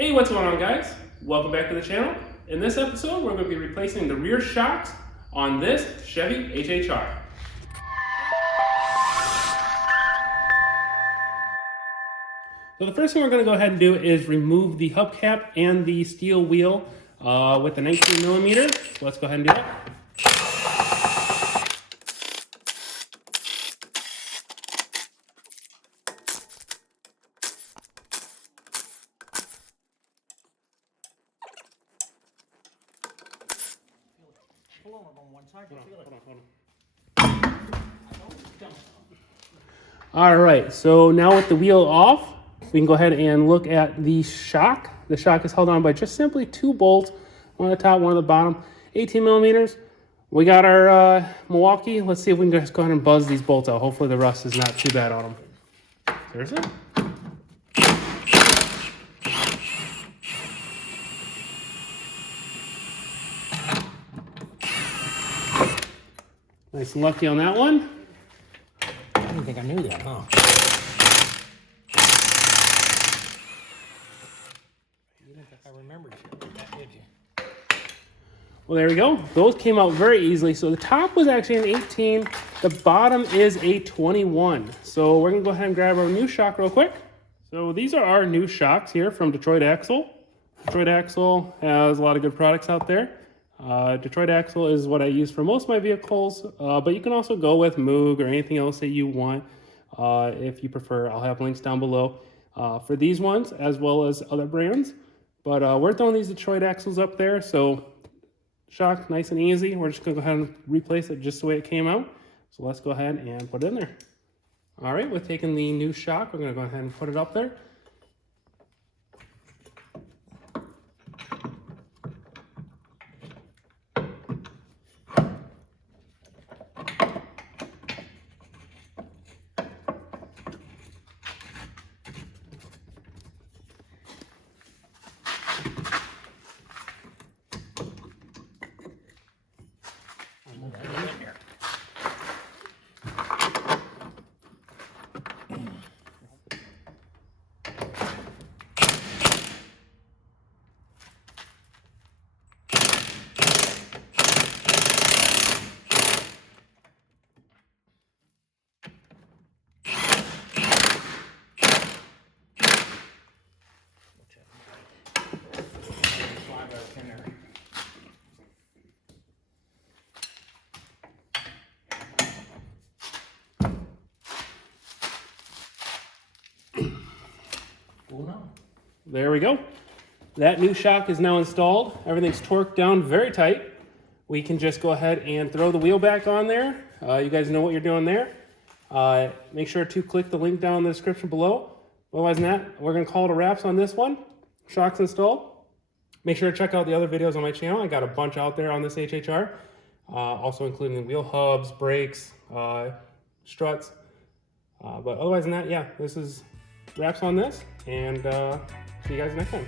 Hey, what's going on, guys? Welcome back to the channel. In this episode, we're going to be replacing the rear shocks on this Chevy HHR. So the first thing we're going to go ahead and do is remove the hubcap and the steel wheel with the 19mm. So let's go ahead and do that. All right, so now with the wheel off, we can go ahead and look at the shock. The shock is held on by just simply two bolts, one at the top, one at the bottom, 18mm. We got our Milwaukee. Let's see if we can just go ahead and buzz these bolts out. Hopefully the rust is not too bad on them. Seriously? Nice and lucky on that one. I didn't think I knew that, huh? You didn't think I remembered that, did you? Well, there we go. Those came out very easily. So the top was actually an 18. The bottom is a 21. So we're going to go ahead and grab our new shock real quick. So these are our new shocks here from Detroit Axle. Detroit Axle has a lot of good products out there. Detroit Axle is what I use for most of my vehicles, but you can also go with Moog or anything else that you want if you prefer. I'll have links down below for these ones as well as other brands. But we're throwing these Detroit Axles up there, so shock nice and easy. We're just going to go ahead and replace it just the way it came out. So let's go ahead and put it in there. All right, we're taking the new shock. We're going to go ahead and put it up there. There we go. That new shock is now installed. Everything's torqued down very tight. We can just go ahead and throw the wheel back on there. You guys know what you're doing there. Make sure to click the link down in the description below. Otherwise than that, we're going to call it a wraps on this one. Shock's installed. Make sure to check out the other videos on my channel. I got a bunch out there on this HHR. Also including the wheel hubs, brakes, struts. But otherwise than that, yeah, this is wraps on this. And see you guys next time.